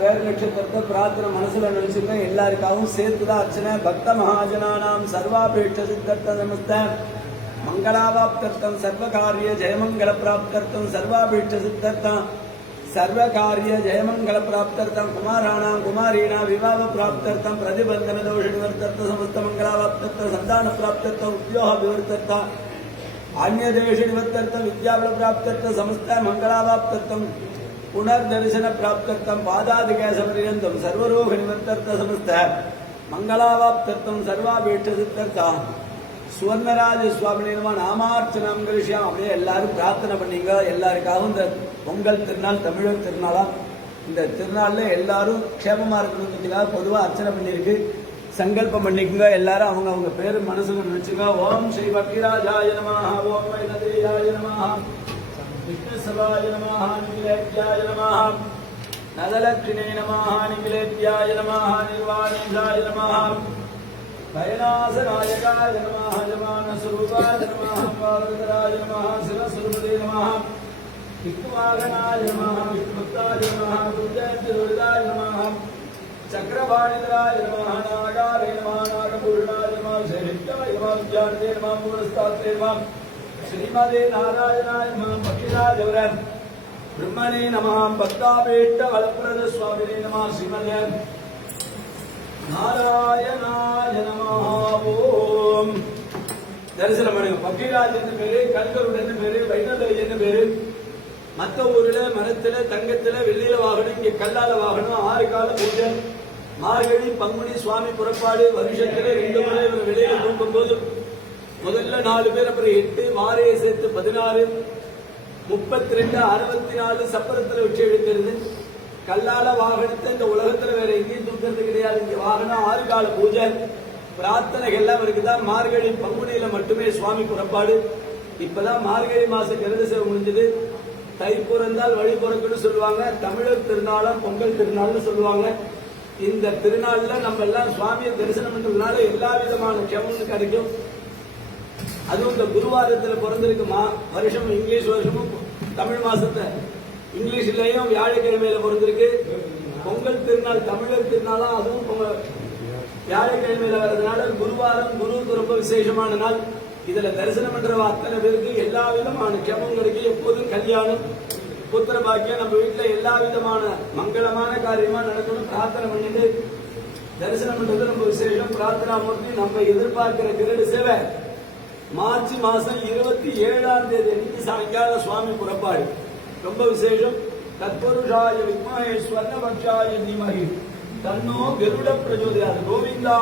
பேர் நட்சத்திரத்தை பிரார்த்தனை மனசுல நினைச்சுங்க. எல்லாருக்காகவும் சேர்த்துதான் அர்ச்சனை. பக்த மகாஜனானாம் சர்வாபேட்ச சித்தர்த்த நமஸ்த மங்களாவாப்தர்த்தம் சர்வகாரிய ஜெயமங்கல பிராப்தர்த்தம் சர்வாபேட்ச சித்தர்த்தம் सर्वकार्य जयमंगल प्राप्त्यर्थम कुमाराणां कुमारीणां विवाह प्राप्त्यर्थम प्रतिबंधन दोष निवर्त्यर्थ समस्त मंगलावाप्त्यर्थ संतान प्राप्त्यर्थ उद्योग विवर्त्यर्थ अन्य देश निवर्त्यर्थ विद्याबल प्राप्त्यर्थ समस्त मंगलावाप्त्यर्थम पुनर्दर्शन प्राप्त्यर्थम पादादिकेशपर्यन्तं सर्वरोग निवर्त्यर्थ समस्त मंगलावाप्त्यर्थम सर्वाभीष्ट सिद्धर्थ சுவர்ணராஜ சுவாமி நாமார்ச்சனம் கரிஷ்யாம். அப்படியே எல்லாரும் பிரார்த்தனை பண்ணீங்க. எல்லாருக்காகவும் இந்த பொங்கல் திருநாள் தமிழர் திருநாளா இந்த திருநாள்ல எல்லாரும் க்ஷேமமா இருக்கணுங்கிறதுக்காக பொதுவா அர்ச்சனை பண்ணிருக்கு. சங்கல்பம் பண்ணிக்கோங்க. எல்லாரும் அவங்க அவங்க பேரு மனசுல நினைச்சுங்க. ஓம் ஸ்ரீ பக்திராஜாய நமஹ, ஓம் வைணதேயாய நமஹ, விஷ்ணுசபாய நமஹ, நிகிலேத்யாய நமஹ, நதலக்ஷ்மிணே நமஹ, நிகிலேத்யாய நமஹ, நிர்வாணேஷாய நமஹ, भयनाशनायकाय नमः, जमानस्वरूपाय नमः, पावनतराय नमः, शिवस्वरूपदे नमः, विष्णुवाहनाय नमः, विष्णुभक्ताय नमः, दुर्जयन्तिदुरिताय नमः, चक्रवाणिधराय नमः, नागाय नमः, नागपूर्णाय नमः, शैलित्याय नमः, विद्यान्ते नमः, मूलस्थात्रे नमः, श्रीमदे नारायणाय नमः, पक्षिराजवर ब्रह्मणे नमः, भक्ताभीष्ट वरप्रद स्वामिने नमः, श्रीमदे நாராயணாய நமஹ. ஓம் தரிசனம் பண்ணுங்க. பக்திராஜ் என்ன பேரு, கல்கருடன் என்ன பேரு, வைணதை என்ன பேரு. மத்த ஊர்ல மரத்துல தங்கத்துல வெள்ளியில வாகனம், இங்க கல்லால வாகனம். 6 கால பூஜை. மார்கழி பங்குனி சுவாமி புறப்பாடு. வருஷத்துல 2 முறை வெளியில தூக்கும் போது முதல்ல 4 பேர், அப்புறம் 8, மாரையை சேர்த்து 16, 32, 64 சப்பரத்துல வச்சு எடுக்கிறது. கல்லால வாகனத்தை இந்த உலகத்துல வேற எங்கேயும் தூக்கிறது கிடையாது. இங்க வாகனம் 6 கால பூஜை பிரார்த்தனைகள் எல்லாம் இருக்குதான். மார்கழி பங்குனியில மட்டுமே சுவாமி புறப்பாடு. இப்பதான் மார்கழி மாச கருத சேவை முடிஞ்சது. தை பிறந்தால் வழி பிறக்குன்னு சொல்லுவாங்க. தமிழர் திருநாளும் பொங்கல் திருநாள்னு சொல்லுவாங்க. இந்த திருநாள்ல நம்ம எல்லாம் சுவாமியை தரிசனம் பண்றதுனால எல்லா விதமான க்ஷேமமும் கிடைக்கும். அதுவும் இந்த குருவாரத்துல பிறந்திருக்குமா, வருஷம் இங்கிலீஷ் வருஷமும் தமிழ் மாசத்தை இங்கிலீஷ்லயும் வியாழக்கிழமையில பிறந்திருக்கு. பொங்கல் திருநாள் தமிழர் திருநாளா, அதுவும் வியாழக்கிழமையில வர்றதுனால குருவாரம் குருவுக்கு ரொம்ப விசேஷமான நாள். இதுல தரிசனம் பண்ற அத்தனை பேருக்கு எல்லா விதமான க்ஷேமம் கிடைக்கும். எப்போதும் கல்யாணம் புத்திர பாக்கியம் நம்ம வீட்டுல எல்லா விதமான மங்களமான காரியமா நடக்கணும். பிரார்த்தனை பண்ணிட்டு தரிசனம் பண்றது ரொம்ப விசேஷம். பிரார்த்தனா மூர்த்தி நம்ம எதிர்பார்க்கிற கிரடு சேவை மார்ச் மாசம் 27ஆம் தேதி அன்னைக்கு சாயங்காலம் சுவாமி புறப்பாடு. ரொம்ப விசேஷம். தத்புருஷாய வித்மஹே ஸ்வர்ணபக்ஷாய தீமஹி தன்னோ கருட பிரச்சோதயாத். கோவிந்தா.